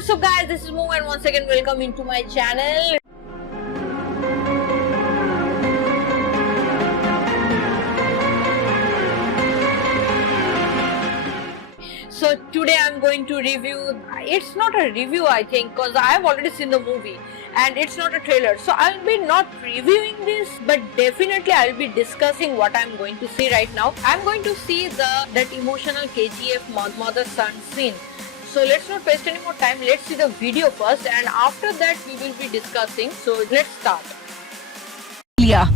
what's up guys, this is Mo and once again welcome into my channel. So today I'm going to review, it's not a review I think because I have already seen the movie and it's not a trailer. So I'll be not reviewing this but definitely I'll be discussing what I'm going to see right now. I'm going to see that emotional KGF mother-son scene. So let's not waste any more time, let's see the video first and after that we will be discussing. So let's start. लिया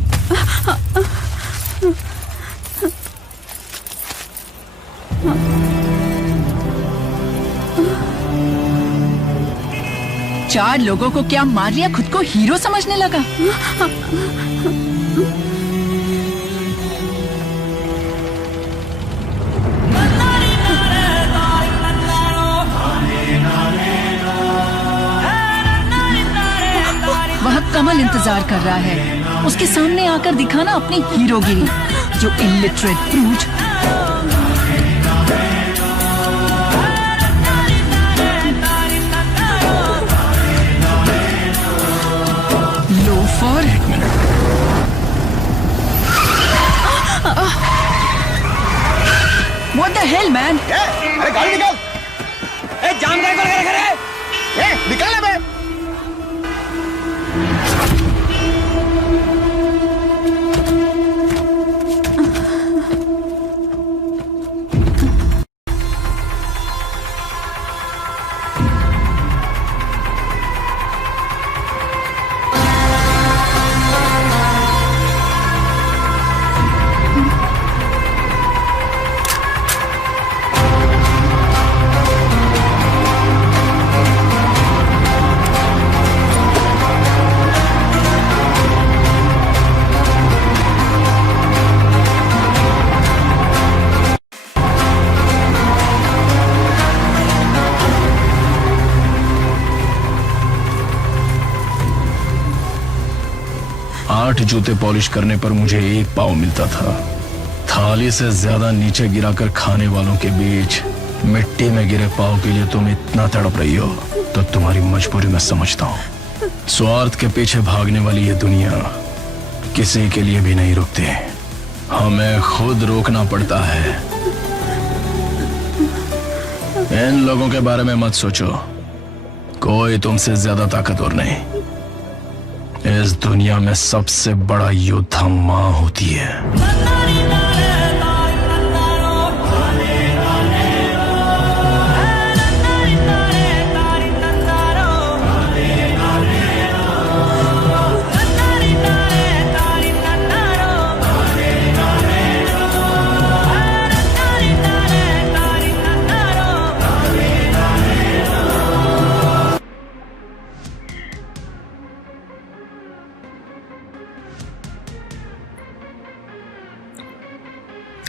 चार लोगों को क्या मार लिया, खुद को hero समझने लगा। वह कमल इंतजार कर रहा है, उसके सामने आकर दिखाना अपनी हीरोगिरी। जो इलिटरेट ब्रूट। लोफर। एक minute. What the hell, man? अरे गाड़ी निकाल। जाम कर निकाल बे। आठ जूते पॉलिश करने पर मुझे एक पाव मिलता था। थाली से ज्यादा नीचे गिराकर खाने वालों के बीच मिट्टी में गिरे पाव के लिए तुम इतना तड़प रही हो तो तुम्हारी मजबूरी मैं समझता हूँ। स्वार्थ के पीछे भागने वाली ये दुनिया किसी के लिए भी नहीं रुकती, हमें खुद रोकना पड़ता है। इन लोगों के बारे में मत सोचो, कोई तुमसे ज्यादा ताकतवर नहीं। इस दुनिया में सबसे बड़ा योद्धा माँ होती है।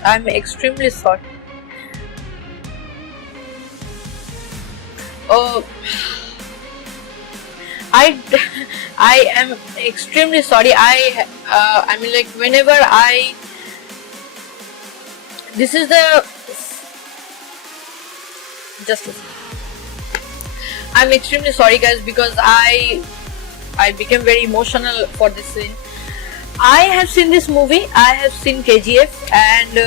I'm extremely sorry. Oh, I am extremely sorry. I mean, like, whenever this is the, just listen. I'm extremely sorry guys because I became very emotional for this scene. I have seen this movie, I have seen KGF and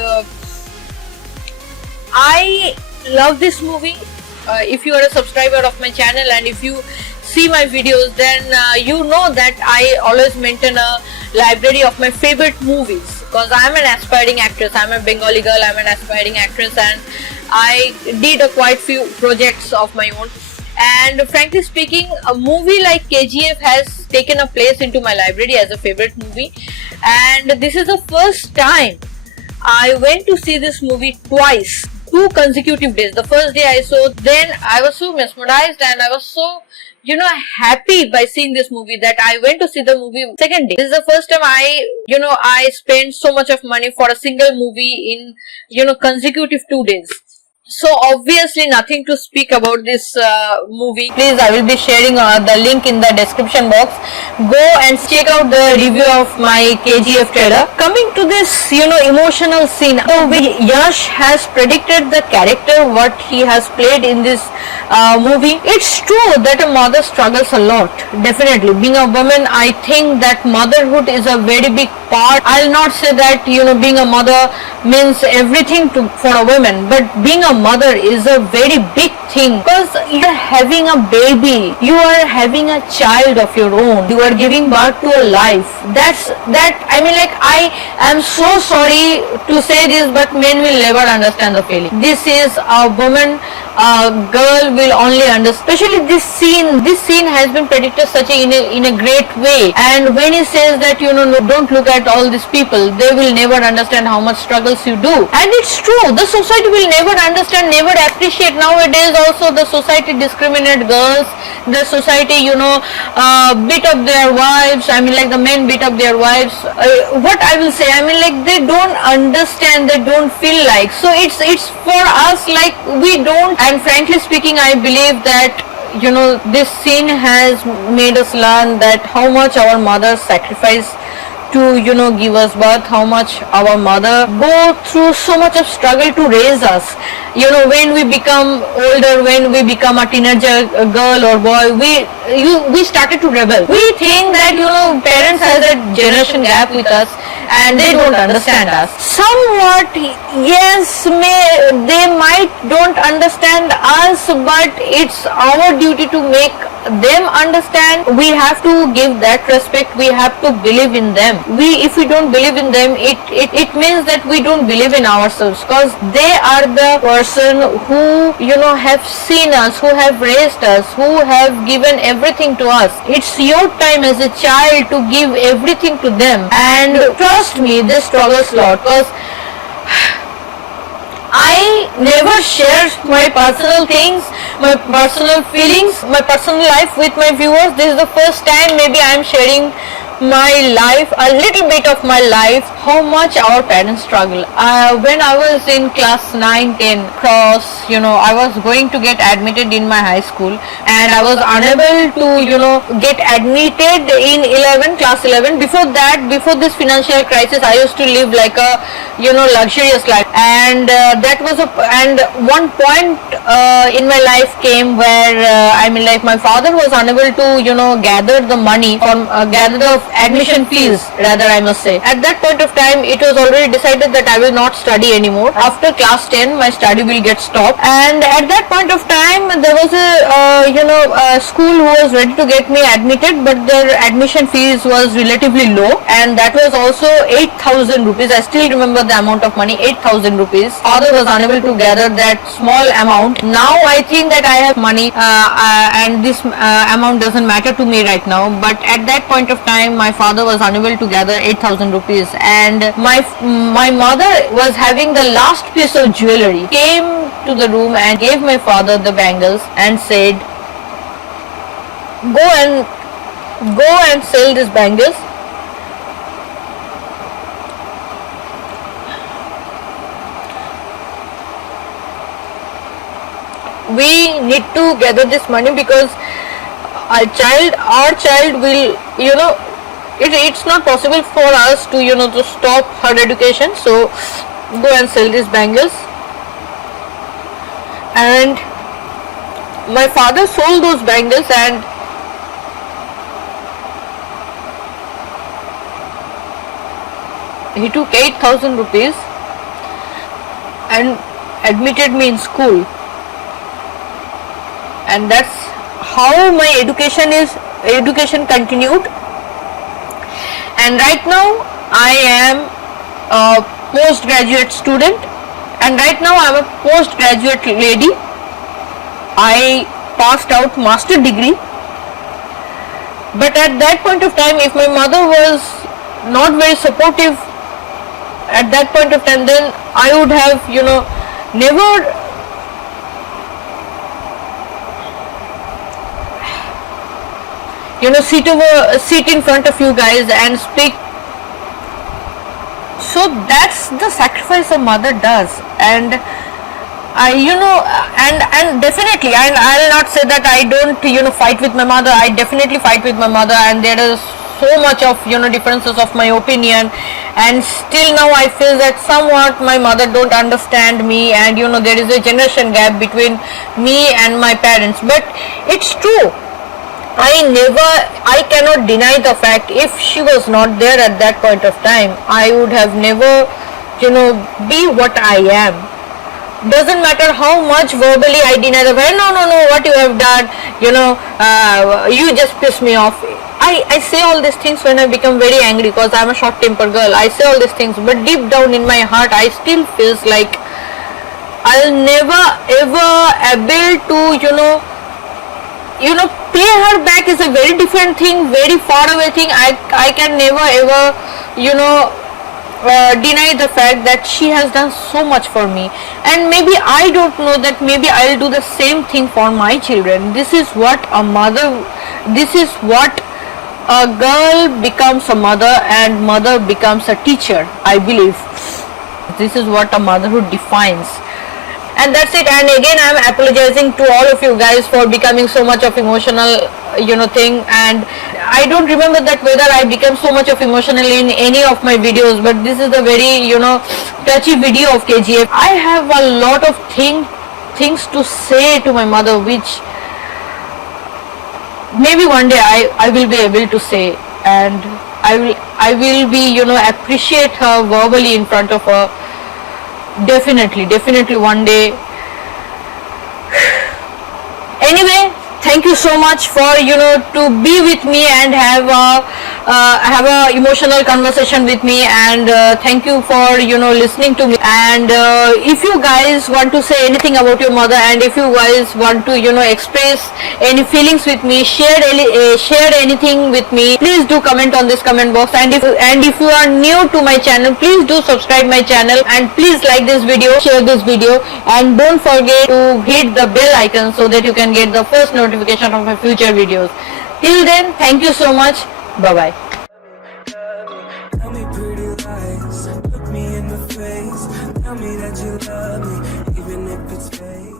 I love this movie. If you are a subscriber of my channel and if you see my videos then you know that I always maintain a library of my favorite movies because I am an aspiring actress, I am a Bengali girl, I am an aspiring actress and I did quite few projects of my own. And frankly speaking, a movie like KGF has taken a place into my library as a favorite movie. And this is the first time I went to see this movie twice, 2 consecutive days. The first day I saw, then I was so mesmerized and I was so, happy by seeing this movie that I went to see the movie second day. This is the first time I spent so much of money for a single movie in, consecutive 2 days. So obviously nothing to speak about this movie. Please, I will be sharing the link in the description box. Go and check out the review of my KGF trailer. Coming to this, emotional scene, the way Yash has predicted the character, what he has played in this movie. It's true that a mother struggles a lot. Definitely, being a woman, I think that motherhood is a very big part. I'll not say that being a mother means everything for a woman, but being a mother is a very big thing, because you are having a baby, you are having a child of your own, you are giving birth to a life. I am so sorry to say this, but men will never understand the feeling. This is a woman, a girl will only understand. Especially this scene has been predicted in a great way. And when he says that no, don't look at all these people, they will never understand how much struggles you do. And it's true, the society will never understand, never appreciate. Nowadays also the society discriminate girls, the society beat up their wives. The men beat up their wives. What I will say, they don't understand, they don't feel like. So it's for us, like, we don't. And frankly speaking, I believe that this scene has made us learn that how much our mothers sacrifice to give us birth, how much our mother go through so much of struggle to raise us. When we become older, when we become a teenager, a girl or boy, we started to rebel. We think that parents has a generation gap with us and they don't understand us. Somewhat, yes, they might don't understand us, but it's our duty to make them understand. We have to give that respect, we have to believe in them. If we don't believe in them, it means that we don't believe in ourselves, because they are the person who have seen us, who have raised us, who have given everything to us. It's your time as a child to give everything to them, and trust me, they struggle a lot, because I never share my personal things, my personal feelings, my personal life with my viewers. This is the first time maybe I am sharing my life, a little bit of my life, how much our parents struggle. When I was in class 9, 10 cross, I was going to get admitted in my high school, and I was unable to get admitted in class 11. Before that, before this financial crisis, I used to live like a luxurious life, and that was and one point in my life came where my father was unable to gather the money from gather the admission fees, rather, I must say. At that point of time, it was already decided that I will not study anymore. After class 10, my study will get stopped, and at that point of time, there was a school who was ready to get me admitted, but their admission fees was relatively low, and that was also 8,000 rupees. I still remember the amount of money, 8,000 rupees. Father was unable to gather that small amount. Now I think that I have money, and this amount doesn't matter to me right now, but at that point of time, my father was unable to gather 8,000 rupees, and my mother was having the last piece of jewelry, came to the room and gave my father the bangles and said, go and sell these bangles. We need to gather this money, because our child will it's not possible for us to to stop her education, so go and sell these bangles. And my father sold those bangles, and he took 8,000 rupees and admitted me in school, and that's how my education continued. And right now I am a postgraduate student, and right now I am a postgraduate lady. I passed out master degree, but at that point of time, if my mother was not very supportive at that point of time, then I would have never sit in front of you guys and speak. So that's the sacrifice a mother does, and I, and definitely, I'll not say that I don't, fight with my mother. I definitely fight with my mother, and there is so much of, differences of my opinion, and still now I feel that somewhat my mother don't understand me, and there is a generation gap between me and my parents. But it's true. I cannot deny the fact, if she was not there at that point of time, I would have never, be what I am. Doesn't matter how much verbally I deny the fact, no, what you have done, you just piss me off. I say all these things when I become very angry, because I'm a short-tempered girl. I say all these things, but deep down in my heart, I still feels like I'll never ever able to, pay her back is a very different thing, very far away thing. I can never ever, deny the fact that she has done so much for me, and maybe I don't know that maybe I'll do the same thing for my children. This is what a mother, this is what a girl becomes a mother, and mother becomes a teacher, I believe. This is what a motherhood defines. And that's it. And again, I'm apologizing to all of you guys for becoming so much of emotional, thing. And I don't remember that whether I became so much of emotional in any of my videos, but this is the very, touchy video of KGF. I have a lot of things to say to my mother, which maybe one day I will be able to say, and I will be, appreciate her verbally in front of her. Definitely one day. Anyway, thank you so much for to be with me and have a emotional conversation with me, and thank you for listening to me. And if you guys want to say anything about your mother, and if you guys want to express any feelings with me, share anything with me, please do comment on this comment box. And if you are new to my channel, please do subscribe my channel, and please like this video, share this video, and don't forget to hit the bell icon so that you can get the first notification of my future videos. Till then, thank you so much. Bye bye. Tell me pretty lies, look me in the face, tell me that you love me, even if it's fake.